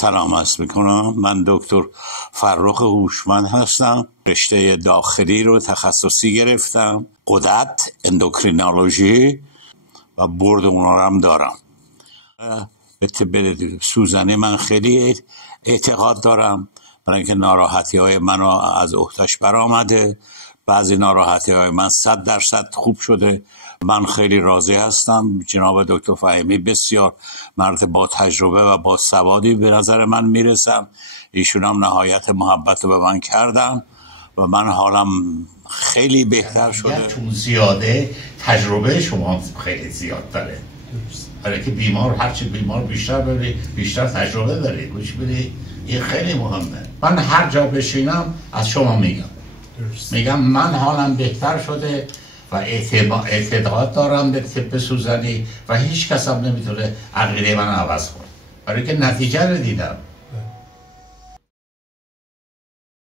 سلام عرض میکنم. من دکتر فرخ هوشمند هستم. رشته داخلی رو تخصصی گرفتم، غدد، اندوکرینولوژی و بورد اونا رو هم دارم. به سوزنی من خیلی اعتقاد دارم، برای اینکه ناراحتی های من از عهده‌اش برآمده. بعضی ناراحتی های من 100% خوب شده. من خیلی راضی هستم. جناب دکتر فهیمی بسیار مرد با تجربه و با سوادی به نظر من میرسم. ایشون هم نهایت محبت رو به من کردن و من حالم خیلی بهتر شده. چون زیاده تجربه شما خیلی زیاد داره، برای که بیمار هرچی بیمار بیشتر بری بیشتر تجربه داری. گوش بدی، این خیلی مهمه. من هر جا بشینم از شما میگم من حالم بهتر شده و اعتقاد دارم به طب سوزنی و هیچ کس هم نمیتونه عقیده من عوض کنه، برای که نتیجه رو دیدم.